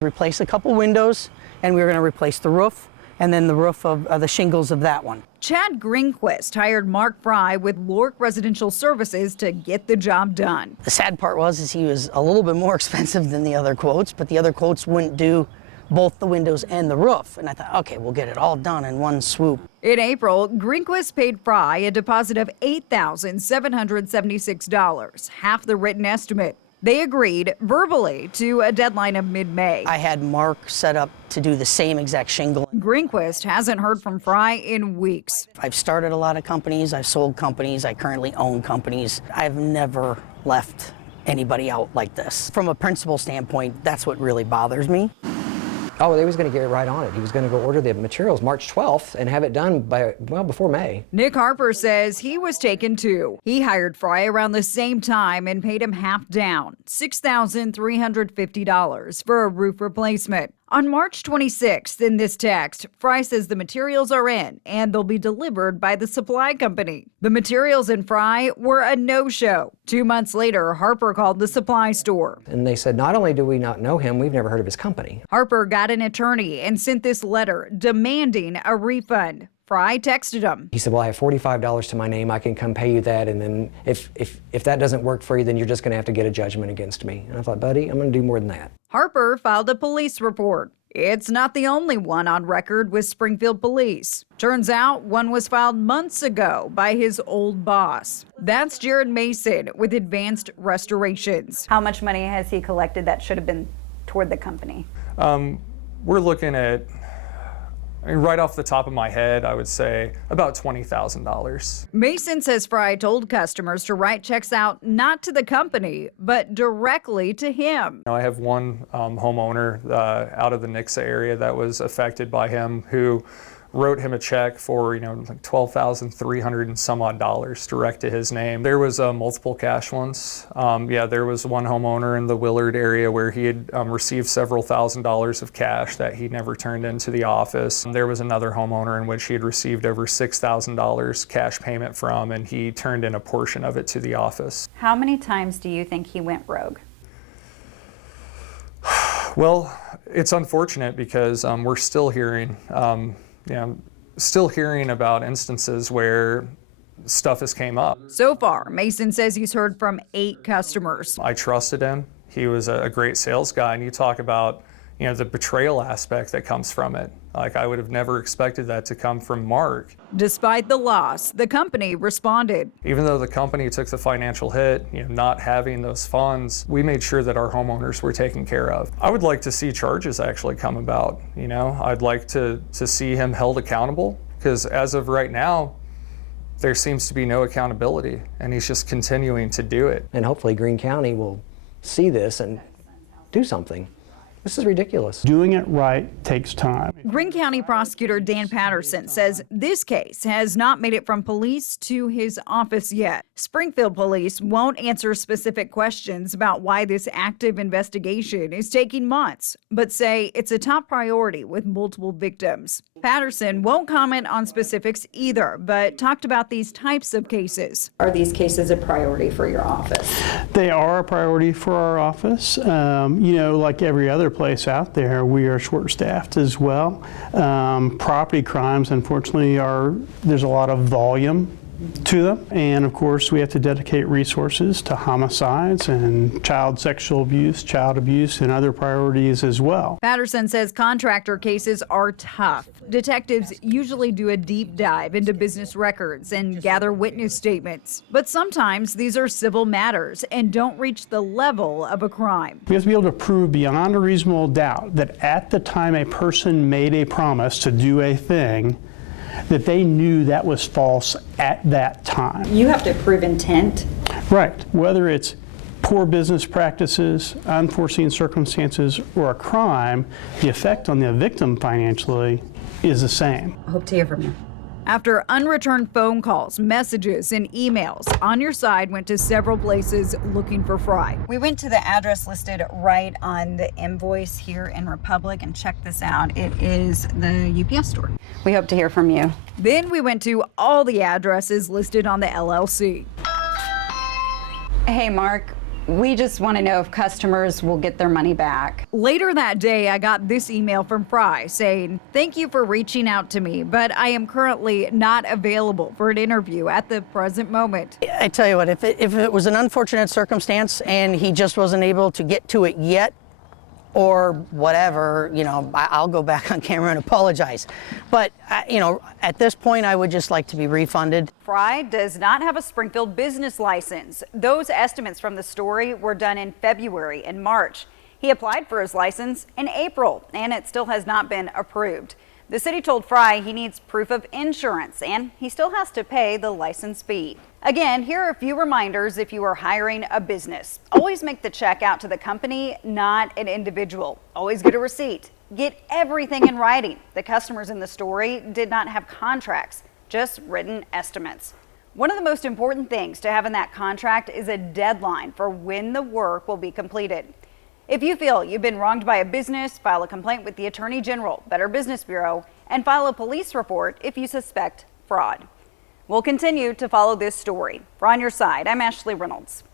Replace a couple windows, and we were going to replace the roof, and then the roof of the shingles of that one. Chad Greenquist hired Mark Fry with Lork Residential Services to get the job done. The sad part was he was a little bit more expensive than the other quotes, but the other quotes wouldn't do both the windows and the roof. And I thought, okay, we'll get it all done in one swoop. In April, Greenquist paid Fry a deposit of $8,776, half the written estimate. They agreed verbally to a deadline of mid-May. I had Mark set up to do the same exact shingle. Greenquist hasn't heard from Fry in weeks. I've started a lot of companies, I've sold companies, I currently own companies. I've never left anybody out like this. From a principal standpoint, that's what really bothers me. Oh, they was going to get right on it. He was going to go order the materials March 12th and have it done by, well, before May. Nick Harper says he was taken too. He hired Fry around the same time and paid him half down, $6,350 for a roof replacement. On March 26th, in this text, Fry says the materials are in and they'll be delivered by the supply company. The materials in Fry were a no-show. 2 months later, Harper called the supply store. And they said, not only do we not know him, we've never heard of his company. Harper got an attorney and sent this letter demanding a refund. Fry texted him. He said, well, I have $45 to my name. I can come pay you that. And then if that doesn't work for you, then you're just going to have to get a judgment against me. And I thought, buddy, I'm going to do more than that. Harper filed a police report. It's not the only one on record with Springfield police. Turns out one was filed months ago by his old boss. That's Jared Mason with Advanced Restorations. How much money has he collected that should have been toward the company? We're looking at, right off the top of my head, I would say about $20,000. Mason says Fry told customers to write checks out not to the company, but directly to him. I have one homeowner out of the Nixa area that was affected by him who wrote him a check for, like $12,300 and some odd dollars direct to his name. There was multiple cash ones. There was one homeowner in the Willard area where he had received several $1,000s of cash that he never turned into the office. There was another homeowner in which he had received over $6,000 cash payment from, and he turned in a portion of it to the office. How many times do you think he went rogue? Well, it's unfortunate because we're still hearing about instances where stuff has came up. So far, Mason says he's heard from 8 customers. I trusted him. He was a great sales guy, and you talk about, the betrayal aspect that comes from it. Like, I would have never expected that to come from Mark. Despite the loss, the company responded. Even though the company took the financial hit, not having those funds, we made sure that our homeowners were taken care of. I would like to see charges actually come about. I'd like to see him held accountable, because as of right now, there seems to be no accountability, and he's just continuing to do it. And hopefully Greene County will see this and do something. This is ridiculous. Doing it right takes time. Greene County Prosecutor Dan Patterson says this case has not made it from police to his office yet. Springfield police won't answer specific questions about why this active investigation is taking months, but say it's a top priority with multiple victims. Patterson won't comment on specifics either, but talked about these types of cases. Are these cases a priority for your office? They are a priority for our office. Like every other place out there, we are short-staffed as well. Property crimes, unfortunately, there's a lot of volume to them, and of course we have to dedicate resources to homicides and child sexual abuse, child abuse, and other priorities as well. Patterson says contractor cases are tough. Detectives usually do a deep dive into business records and gather witness statements, but sometimes these are civil matters and don't reach the level of a crime. We have to be able to prove beyond a reasonable doubt that at the time a person made a promise to do a thing, that they knew that was false at that time. You have to prove intent. Right. Whether it's poor business practices, unforeseen circumstances, or a crime, the effect on the victim financially is the same. I hope to hear from you. After unreturned phone calls, messages, and emails, On Your Side went to several places looking for Fry. We went to the address listed right on the invoice here in Republic, and check this out. It is the UPS store. We hope to hear from you. Then we went to all the addresses listed on the LLC. Hey, Mark, We just want to know if customers will get their money back. Later that day, I got this email from Fry saying, "Thank you for reaching out to me, but I am currently not available for an interview at the present moment." I tell you what, if it was an unfortunate circumstance and he just wasn't able to get to it yet, or whatever, I'll go back on camera and apologize. But, at this point, I would just like to be refunded. Fry does not have a Springfield business license. Those estimates from the story were done in February and March. He applied for his license in April, and it still has not been approved. The city told Fry he needs proof of insurance, and he still has to pay the license fee. Again, here are a few reminders if you are hiring a business. Always make the check out to the company, not an individual. Always get a receipt. Get everything in writing. The customers in the story did not have contracts, just written estimates. One of the most important things to have in that contract is a deadline for when the work will be completed. If you feel you've been wronged by a business, file a complaint with the Attorney General, Better Business Bureau, and file a police report if you suspect fraud. We'll continue to follow this story. For On Your Side, I'm Ashley Reynolds.